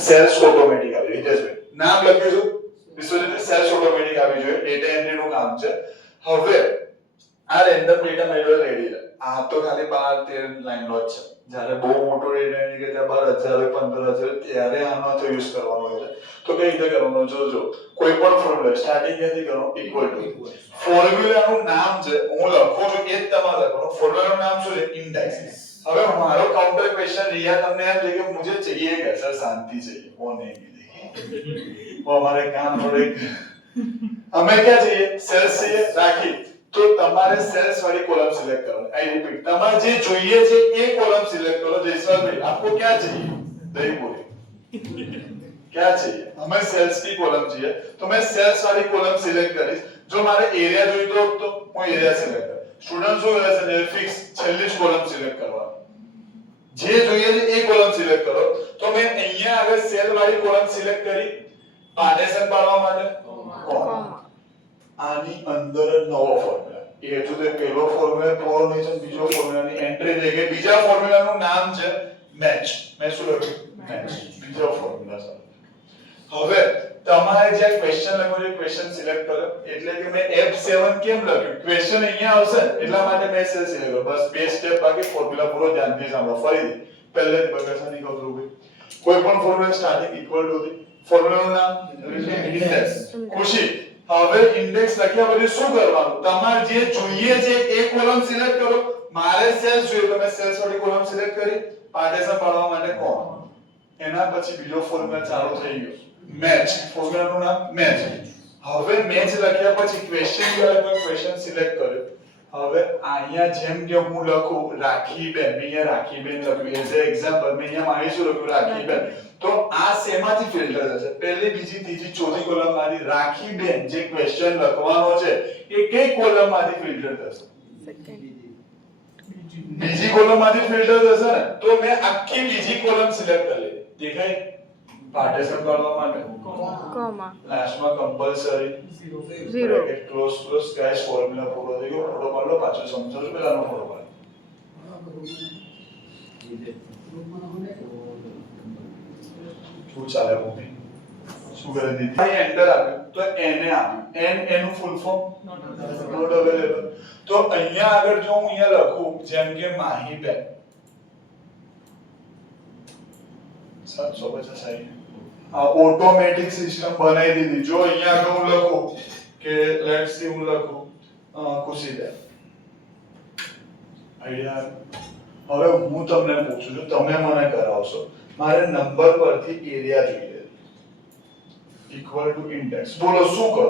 cells automatic આવી હિતેશભાઈ નામ લખ્યું છે વિશ્વજીત સેલ્સ ઓટોમેટિક આવી જોઈએ ડેટા એન્ટ્રી નું કામ છે હવે આ રેન્ડમ ડેટા મેળવવા રેડી છે આ તો ખાલી 12-13 લાઈનનો જ છે જ્યારે બહુ મોટો ડેટા એન્ટ્રી કે ત્યાં 12,000 15,000 ત્યારે આનો તો યુઝ કરવાનો હોય છે તો કઈ રીતે કરવાનો જોજો કોઈ પણ ફોર્મ્યુલા સ્ટાર્ટિંગ ક્યાંથી કરો ઇક્વલ ટુ ફોર્મ્યુલાનું નામ છે હું લખું છું એ જ તમારે લખવાનું ફોર્મ્યુલાનું નામ શું છે ઇન્ડેક્સ હવે हमारा काउंटर क्वेश्चन रिया हमने हम देखे मुझे चाहिए कैसा शांति चाहिए वो नहीं मिलेगी वो हमारे काम थोड़े हमें क्या चाहिए सेल्स चाहिए राखी तो તમારે સેल्स वाली कॉलम सिलेक्ट करना आई रिपीट તમારે જે જોઈએ છે એ कॉलम सिलेक्ट करो जयसवाल भाई आपको क्या चाहिए दही बोले क्या चाहिए हमें सेल्स की कॉलम चाहिए तो मैं सेल्स वाली कॉलम सिलेक्ट करीશ जो मारे एरिया જોઈતો તો હું એરિયા સિલેક્ટ કરું સ્ટુડન્ટ શું કરે છે ફિક્સ છેલ્લી જ કોલમ સિલેક્ટ કરવાનો જે જોઈએ છે એ કોલમ સિલેક્ટ કરો તો મેં અહીંયા આગળ સેલ વાળી કોલમ સિલેક્ટ કરી પાર્ટીશન પાડવા માટે કોમા આની અંદર નવો ફોર્મ્યુલા એ તો તે પહેલો ફોર્મ્યુલા પ્રોર નહીં છે બીજો ફોર્મ્યુલાની એન્ટ્રી દે કે બીજા ફોર્મ્યુલાનું નામ છે મેચ મેં શું લખ્યું મેચ બીજો ફોર્મ્યુલા છે હવે તમારે જે ક્વેશ્ચન લખો છે ક્વેશ્ચન સિલેક્ટ કરો એટલે કે મેં F7 કેમ લખ્યું ક્વેશ્ચન અહીંયા આવશે એટલા માટે મેં સેલ સિલેક્ટ કર્યો બસ બે સ્ટેપ બાકી ફોર્મ્યુલા પૂરો ધ્યાનથી સાંભળો ફરીથી પહેલે જ બગાસા નહીં કરું ભાઈ કોઈ પણ ફોર્મ્યુલા સ્ટાર્ટિંગ ઇક્વલ ટુ હતી ફોર્મ્યુલાનું નામ ઇન્ડેક્સ ખુશી હવે ઇન્ડેક્સ લખ્યા પછી શું કરવાનું તમારે જે જોઈએ છે એ કોલમ સિલેક્ટ કરો મારે સેલ્સ જોઈએ તો મેં સેલ્સ વાળી કોલમ સિલેક્ટ કરી પાર્ટીશન પાડવા માટે કોમા એના પછી બીજો ફોર્મ્યુલા ચાલુ થઈ ગયો મેચ ફોર્મ્યુલાનું નામ મેચ હવે મેચ લખ્યા પછી ક્વેશ્ચન વાળો ક્વેશ્ચન સિલેક્ટ કર્યો હવે અહીંયા જેમ કે હું લખું રાખીબેન મેં અહીંયા રાખીબેન લખ્યું એઝ અ એક્ઝામ્પલ મેં અહીંયા મારી શું લખ્યું રાખીબેન તો આ શેમાંથી ફિલ્ટર થશે પહેલી બીજી ત્રીજી ચોથી કોલમ માંથી રાખીબેન જે ક્વેશ્ચન લખવાનો છે એ કઈ કોલમ માંથી ફિલ્ટર થશે બીજી કોલમ માંથી ફિલ્ટર થશે ને તો મેં આખી બીજી કોલમ સિલેક્ટ કરી દેખાય પાર્ટીશન કરવા માટે કોમા લાસ્ટમાં compulsory 0 bracket close close guys formula પૂરો થઈ ગયો ફોટો પાડો પાછો સમજો પેલાનો ફોટો પાડો શું ચાલે મમ્મી શું કરે દીદી અહીં એન્ટર આપ્યું તો એને આપ્યું એન એનું ફૂલ ફોર્મ નોટ અવેલેબલ તો અહીંયા આગળ જો હું અહીંયા લખું જેમ કે માહીબેન 750 આવી આ ઓટોમેટિક સિસ્ટમ બનાવી દીધી જો અહીંયા આગળ હું લખું કે લેટ્સ સી હું લખું ખુશીબેન આઈડિયા હવે હું તમને પૂછું છું તમે મને કરાવશો મારે નંબર પરથી એરિયા જોઈએ ઇક્વલ ટુ ઇન્ડેક્સ બોલો શું કરું